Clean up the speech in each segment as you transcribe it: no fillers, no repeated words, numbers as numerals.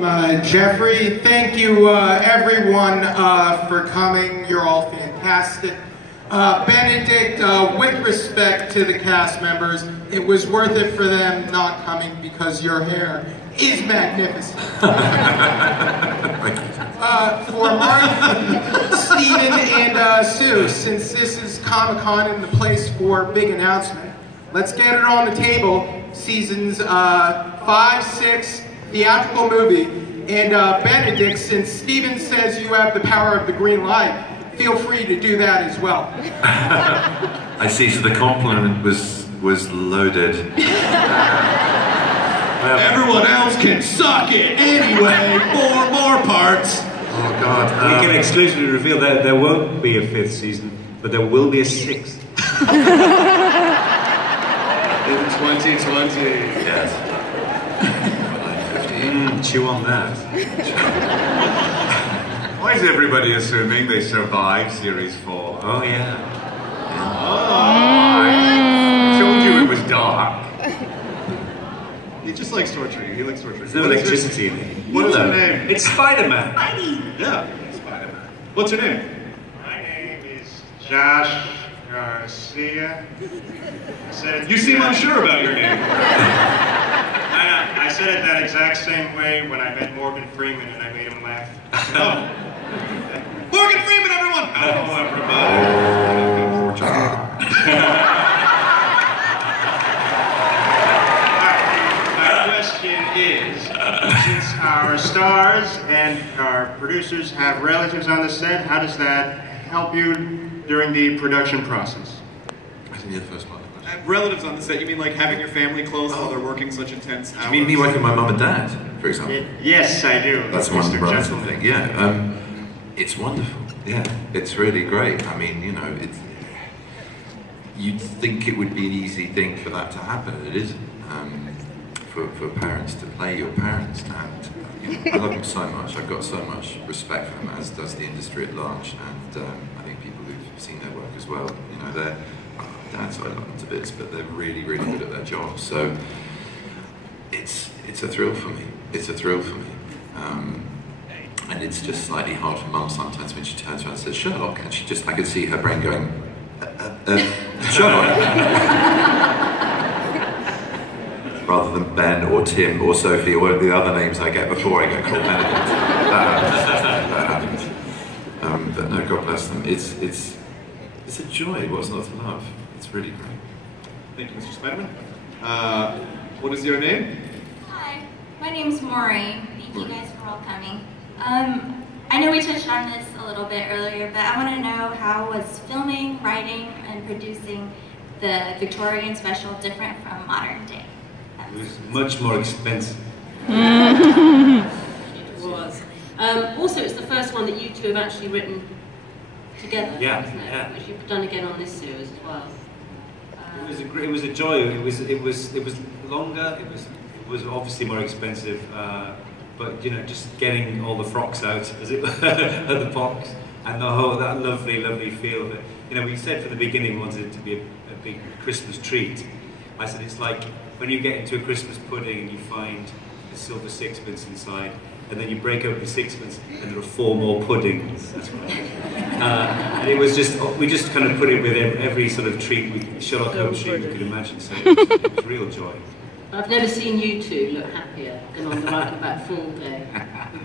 Jeffrey, thank you everyone for coming. You're all fantastic. Benedict, with respect to the cast members, it was worth it for them not coming because your hair is magnificent. For Mark, Stephen, and Sue, since this is Comic-Con and the place for big announcement, let's get it on the table. Seasons 5, 6, theatrical movie, and Benedict, since Stephen says you have the power of the green light, feel free to do that as well. I see, so the compliment was loaded. Everyone else can suck it anyway, 4 more parts. Oh God. We can exclusively reveal that there won't be a 5th season, but there will be a 6th. In 2020. Yes. Chew on that. Why is everybody assuming they survived Series 4? Oh yeah. Oh, I told you it was dark. He just likes torturing. He likes torturing. There's no electricity in it. What is your name? It's Spider-Man. Yeah, Spider-Man. What's your name? My name is Josh Garcia. You seem unsure about your name. I said it that exact same way when I met Morgan Freeman and I made him laugh. Oh. Morgan Freeman, everyone! Hello, everybody. My question is, since our stars and our producers have relatives on the set, how does that help you during the production process? I didn't hear the first part. Relatives on the set, you mean like having your family close while they're working such intense hours? You mean me working with my mum and dad, for example? Yes, I do. That's one Mr. relative Gentleman. thing, yeah. It's wonderful, yeah. It's really great. I mean, you know, you'd think it would be an easy thing for that to happen, and it isn't. For parents to play your parents, and you know, I love them so much. I've got so much respect for them, as does the industry at large, and I think people who've seen their work as well, you know, they're dads, I love them to bits, but they're really, really good at their job. So it's a thrill for me. It's a thrill for me. And it's just slightly hard for mum sometimes when she turns around and says, Sherlock, and I could see her brain going, Sherlock. Rather than Ben or Tim or Sophie or one of the other names I get before I get called Benedict. That happens. But no, God bless them. It's a joy. What's not to love? It's really great. Thank you, Mr. Spider-Man. What is your name? Hi, my name's Maureen. Thank you guys for all coming. I know we touched on this a little bit earlier, but I want to know, how was filming, writing, and producing the Victorian special different from modern day? It was much more expensive. It was. Also, it's the first one that you two have actually written together, Yeah, isn't it? yeah. Which you've done again on this series as well. It was a joy. It was longer. It was obviously more expensive. But you know, just getting all the frocks out, as it were, at the box, and that lovely feel of it. You know, we said from the beginning we wanted it to be a big Christmas treat. I said it's like when you get into a Christmas pudding and you find a silver sixpence inside, and then you break open the sixpence and there are 4 more puddings. That's right. And it was just, we just kind of put it with every sort of treat, Sherlock Holmes treat you could imagine. So it was real joy. I've never seen you two look happier than on the Right Back Fall day.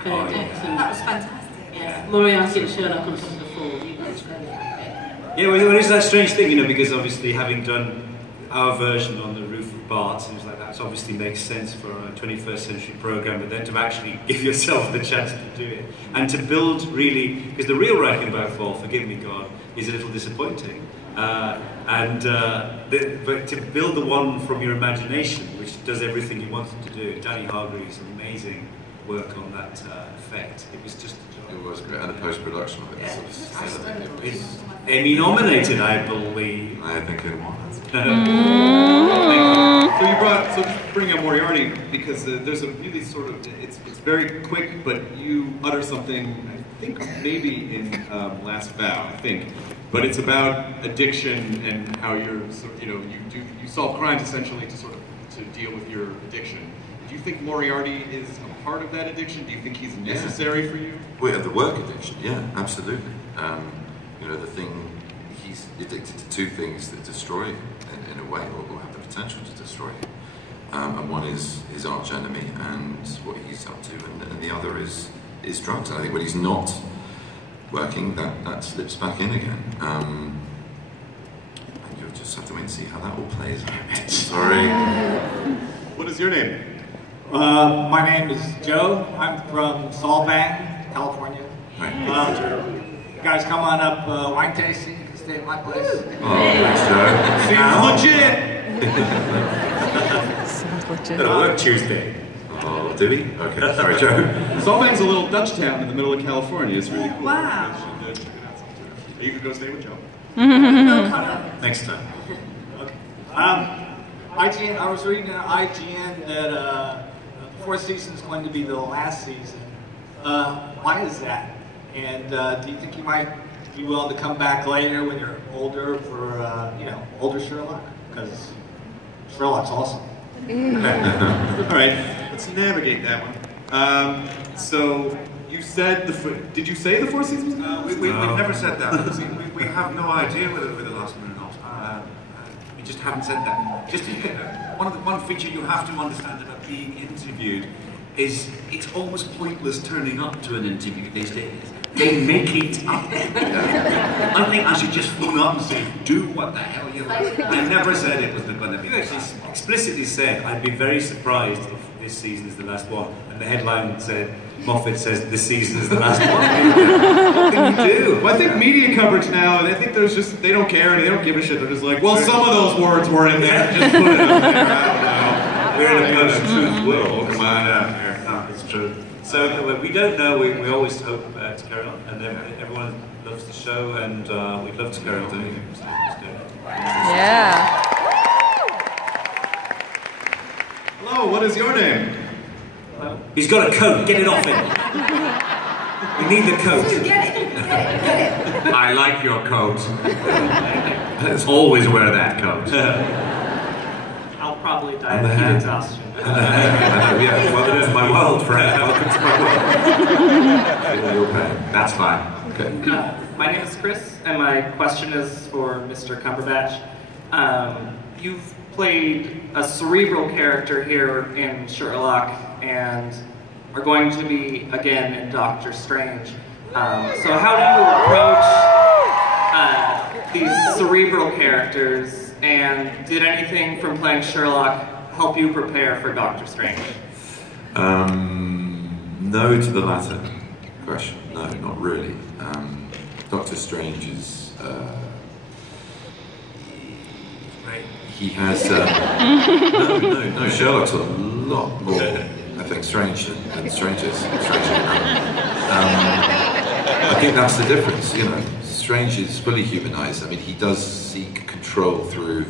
Oh, yeah. That was fantastic. Yes, Moriarty and Sherlock on top of the fall. You guys very happy. Yeah, well, it's that strange thing, you know, because obviously having done our version on the roof of Bart's, things like that, obviously makes sense for a 21st century program, but then to actually give yourself the chance to do it and to build really, because the real writing about Fall, forgive me God, is a little disappointing. But to build the one from your imagination, which does everything you wanted to do, Danny Hargreaves' amazing work on that effect. It was just a joy. It was great, and the post-production of it. Yeah. It's Emmy nominated, I believe. I think it was. So just bringing up Moriarty, because there's a really sort of, it's very quick, but you utter something, I think maybe in Last Vow, I think, but it's about addiction and how you're, you know, you solve crimes essentially to sort of to deal with your addiction. Do you think Moriarty is a part of that addiction? Do you think he's necessary for you? Well, the work addiction, yeah, absolutely. You know, the thing, he's addicted to two things that destroy him in a way, or have the potential to destroy him. And one is his arch enemy and what he's up to, and the other is drugs. And I think when he's not working, that slips back in again. And you'll just have to wait and see how that all plays out. Sorry. What is your name? My name is Joe. I'm from Solvang, California. You guys come on up wine tasting, you can stay at my place. Oh, thanks, Joe. Seems legit. It'll work Tuesday. Oh, did he? Okay, sorry, Joe. Solvang's a little Dutch town in the middle of California. It's really cool. Wow. You should check it out sometime. You could go stay with Joe. Next time. Okay. IGN, I was reading on IGN that the fourth season is going to be the last season. Why is that? And do you think you might be willing to come back later when you're older for, older Sherlock? Because Sherlock's awesome. All right, let's navigate that one. So you said did you say the fourth season? We've never said that. we have no idea whether we're the last one or not. We just haven't said that. Just one feature you have to understand about being interviewed is it's almost pointless turning up to an interview these days. They make it up. I think I should just phone up and say, do what the hell you like. I never said it was going to be. You actually explicitly said, I'd be very surprised if this season is the last one. And the headline said, Moffat says this season is the last one. What can you do? Well, I think media coverage now, I think they don't care and they don't give a shit. They're just like, well, some of those words were in there. Just put it up there. I don't know. We're in a post-truth world. Come on out here. It's true. So we don't know. We always hope to carry on, and everyone loves the show, and we'd love to carry on doing it. So let's do it. Yeah. Hello, what is your name? He's got a coat. Get it off him. We need the coat. Get it. I like your coat. Let's always wear that coat. I'll probably die of heat exhaustion. Yeah, well, it is my world, friend. Welcome to my world. That's fine. Okay. My name is Chris, and my question is for Mr. Cumberbatch. You've played a cerebral character here in Sherlock, and are going to be again in Doctor Strange. So how do you approach these cerebral characters? And did anything from playing Sherlock help you prepare for Doctor Strange? No to the latter question. No, not really. Doctor Strange is... he has... no, Sherlock's a lot more, I think, strange than Strange is. I think that's the difference, you know. Strange is fully humanized. I mean, he does seek control through...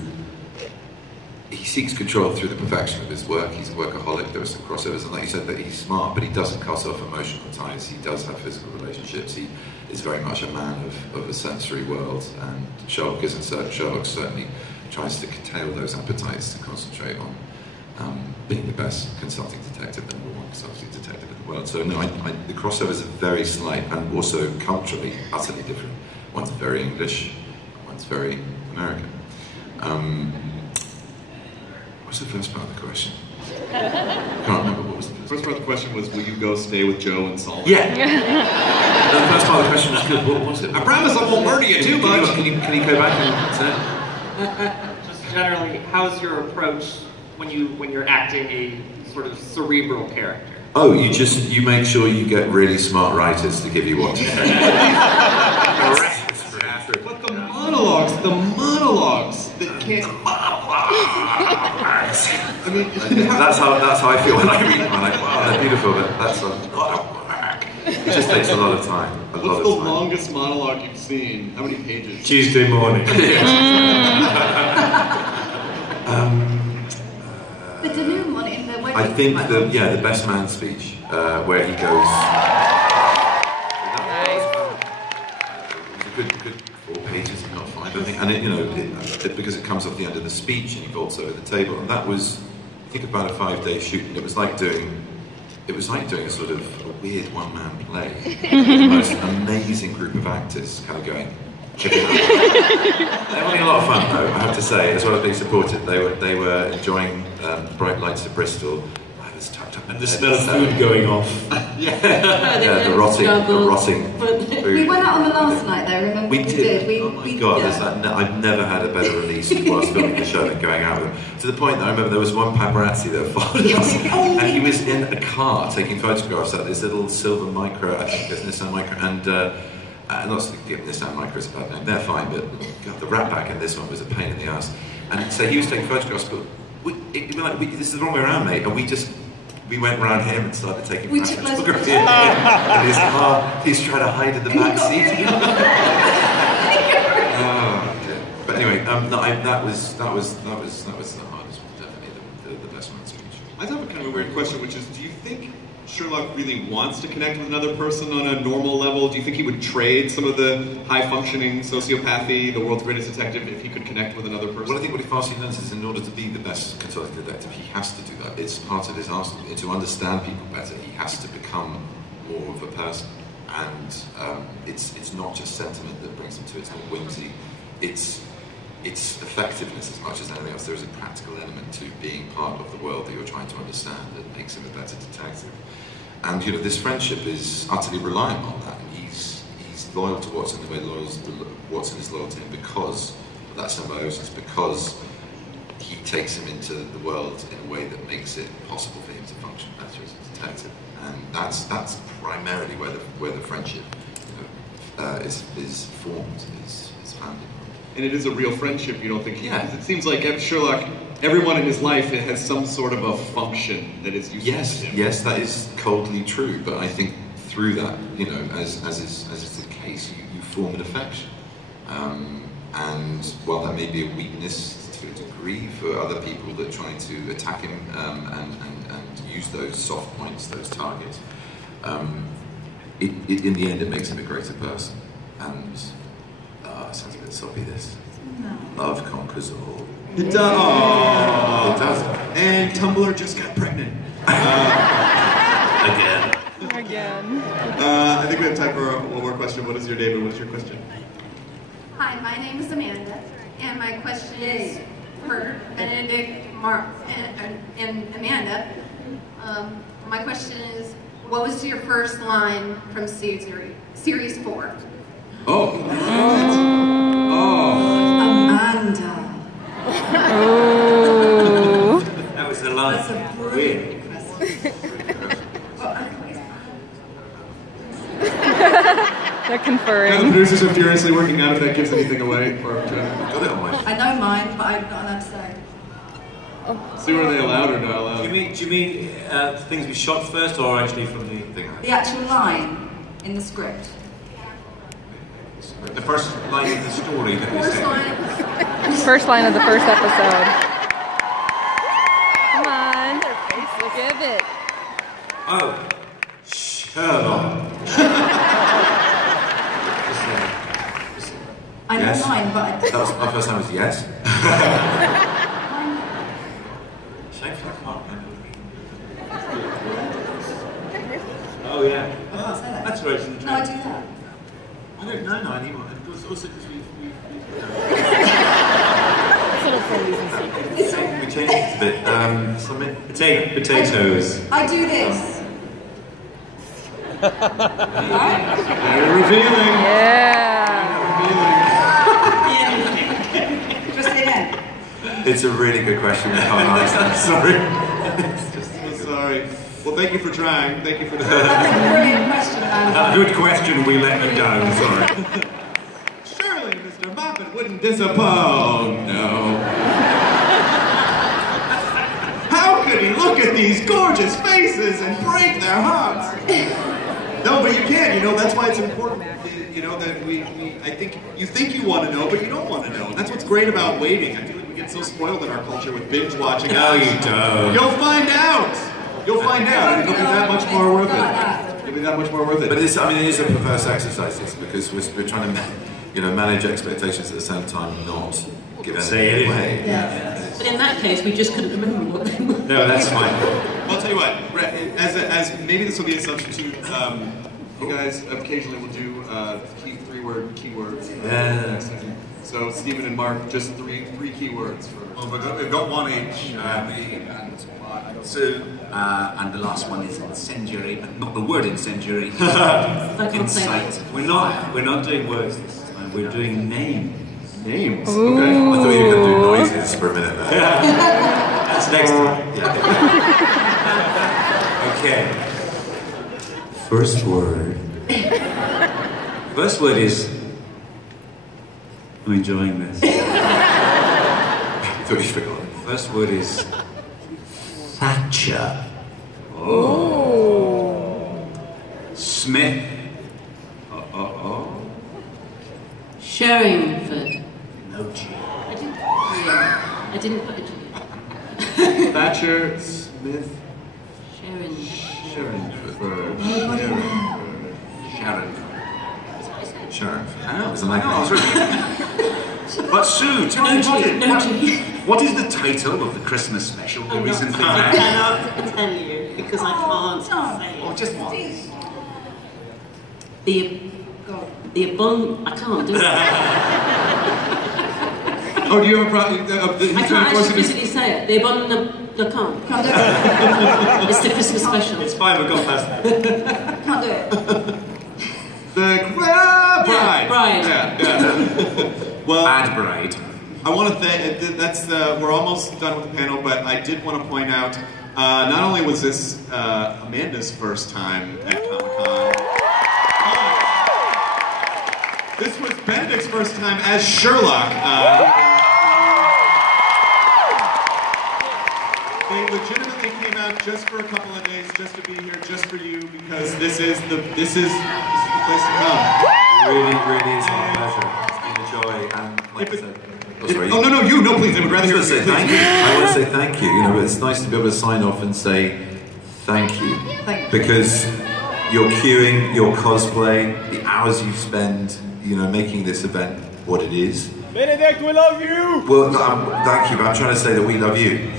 He seeks control through the perfection of his work. He's a workaholic. There are some crossovers, and like you said, that he's smart, but he doesn't cut off emotional ties. He does have physical relationships. He is very much a man of a sensory world, and Sherlock isn't so. Sherlock certainly tries to curtail those appetites to concentrate on being the best consulting detective, the number one consulting detective in the world. So no, the crossovers are very slight, and also culturally utterly different. One's very English, one's very American. What's the first part of the question? I can't remember what was the first part of the question was, will you go stay with Joe and Solomon? Yeah. The first part of the question was good. What was it? I promise I won't murder you too much. Can you go back and say? Just generally, how's your approach when you're acting a sort of cerebral character? Oh, you make sure you get really smart writers to give you what to say. Correct. But the monologues that can't. The monologues. I mean, that's how I feel when I read them. I'm like, wow, they're beautiful, but that's a lot of work. It just takes a lot of time. What's the longest monologue you've seen? How many pages? Tuesday morning. The Danube one in the wedding. I think the best man speech, where he goes. It was a good 4 pages, if not 5, I think, and because it comes off the end of the speech and he vaults over the table, and that was, I think, about a 5-day shoot, and it was like doing it was like doing a sort of a weird one-man play. The most amazing group of actors kind of going. They were having a lot of fun, though, I have to say, as well as being supported. They were enjoying bright lights of Bristol. I was tucked up. And the smell of food going off. The rotting food. We went out on the last night, though. Remember? We did. We, oh my God! I've never had a better release whilst filming the show than going out with them. To the point that I remember there was one paparazzi that followed us, and he was in a car taking photographs at this little silver Micro, I think it's Nissan Micro, and not to give Nissan Micro is a bad name. They're fine, but God, the rat back in this one was a pain in the ass. And so he was taking photographs, but this is the wrong way around, mate. And we went around him and started taking photography in his car. He's trying to hide in the back seat. But anyway, that was the hardest one, definitely the best one speech. I have a kind of a weird question, which is, do you think Sherlock really wants to connect with another person on a normal level? Do you think he would trade some of the high-functioning sociopathy, the world's greatest detective, if he could connect with another person? Well, I think what he fastly learns is in order to be the best consulting detective, he has to do that. It's part of his arsenal. To understand people better, he has to become more of a person. And it's not just sentiment that brings him to it, it's not whimsy. It's effectiveness as much as anything else. There is a practical element to being part of the world that you're trying to understand that makes him a better detective. And this friendship is utterly reliant on that. And he's loyal to Watson the way Watson is loyal to him because of that symbiosis, because he takes him into the world in a way that makes it possible for him to function better as a detective. And that's primarily where the friendship is formed, is founded. And it is a real friendship, you don't think? Yeah. It seems like Sherlock, everyone in his life has some sort of a function that is useful to him. Yes, that is coldly true, but I think through that, as is the case, you form an affection. And while that may be a weakness to a degree for other people that are trying to attack him and use those soft points, those targets, in the end it makes him a greater person. And sounds a bit soppy, this. No. Love conquers all. It does. Oh. It does. And Tumblr just got pregnant. Again. I think we have time for one more question. What is your name and what's your question? Hi, my name is Amanda, and my question is for Benedict, Mark, and Amanda. My question is, what was your first line from series 4? Oh. Amanda. Oh. That was the line. That's a brilliant question. They're conferring. Yeah, the producers are furiously working out if that gives anything away for our channel. Got it on my I know mine, but I'm not allowed to say. See, were they allowed or not allowed? Do you mean things we shot first, or actually from the thing? The actual line in the script. The first line of the story that we said. First line of the first episode. Come on. Give it. Oh, Sherlock. I know Yes. mine, but I That was my first time was yes. Shameful, I can't remember. Oh yeah. I can't say that. That's right. Isn't it? No, I do that. I don't know anymore. It was also because we changed it a bit. Something. Potatoes. I do this. Alright? Very revealing. Yeah. Just the end. It's a really good question. I can't answer. Sorry. I'm sorry. Well, thank you for trying. Thank you for That's a brilliant question, man. Good question, we let you down, sorry. Surely Mr. Moffat wouldn't disappoint. No. How could he look at these gorgeous faces and break their hearts? No, but you can. That's why it's important. That I think you want to know, but you don't want to know. And that's what's great about waiting. I feel like we get so spoiled in our culture with binge watching. No, you don't. You'll find out. You'll find out. It'll be that much more worth it. It'll be that much more worth it. But it is a perverse exercise, this, because we're trying to, manage expectations at the same time, not give anything away. But in that case, we just couldn't remember what they were. No, that's fine. I'll tell you what, as maybe this will be a substitute, you guys occasionally will do three-word keywords. Yeah. So Stephen and Mark, just three keywords for. Well, we've got one each. Me and Sue, and the last one is incendiary, but not the word incendiary. Insight. We're not doing words this time. We're doing names. Names. I Ooh. thought you were going to do noises for a minute there. That's next time. Yeah. Okay. First word. First word is. I'm enjoying this. I thought you forgot. First word is Thatcher. Oh. Smith. Sherringford. No G. I didn't put a G. Thatcher, Smith, Sherringford. Sharon. I know. Isn't that I was really... But Sue, tell me what is the title of the Christmas special we recently I had? cannot tell you because I can't say it. Oh, just one. I can't do it. Oh, do you have a problem? I can't actually physically say it. The can't do it. It's the Christmas special. It's fine, we've got past that. Can't do it. The bride. Bride. Yeah. Well, Bad bride. I want to thank. We're almost done with the panel, but I did want to point out. Not only was this Amanda's first time at Comic-Con, this was Benedict's first time as Sherlock. They legitimately came out just for a couple of days, just to be here, just for you, because this is the place to come. Really is my pleasure. It's been a joy, and like I said, No, please. I would rather hear I say thank you. I want to say thank you. You know, it's nice to be able to sign off and say thank you, because your queuing, your cosplay, the hours you spend, you know, making this event what it is. Benedict, we love you! Well, thank you, but I'm trying to say that we love you.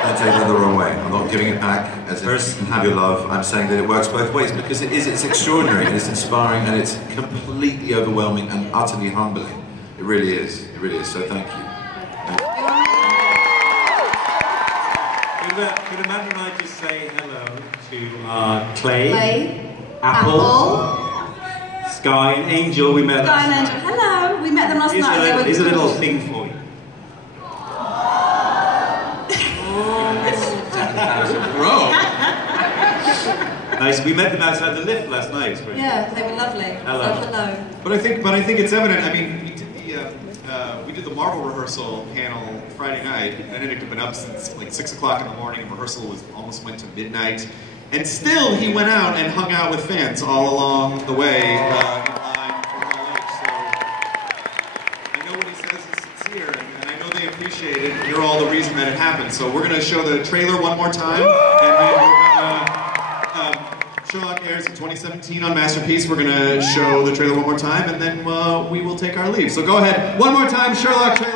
Don't take that the wrong way. I'm not giving it back as in have your love. I'm saying that it works both ways, because it's extraordinary, and it's inspiring, and it's completely overwhelming and utterly humbling. It really is. It really is. So thank you. Could Amanda and I just say hello to Clay, Apple, Sky, and Angel? We met Sky and last Angel. Hello, we met them last night. Here's a little thing for you. Bro. Nice. We met them outside the lift last night. Yeah, they were lovely. Hello. So hello. But I think it's evident. I mean, we did the Marvel rehearsal panel Friday night. Benedict had been up since like 6 o'clock in the morning. Rehearsal almost went to midnight, and still he went out and hung out with fans all along the way in line for LH. So I know what he says is sincere, and I know they appreciate it. And you're all the reason that it happened. So we're gonna show the trailer one more time, and then we're gonna. Sherlock airs in 2017 on Masterpiece. We're gonna show the trailer one more time, and then we will take our leave. So go ahead, one more time, Sherlock trailer.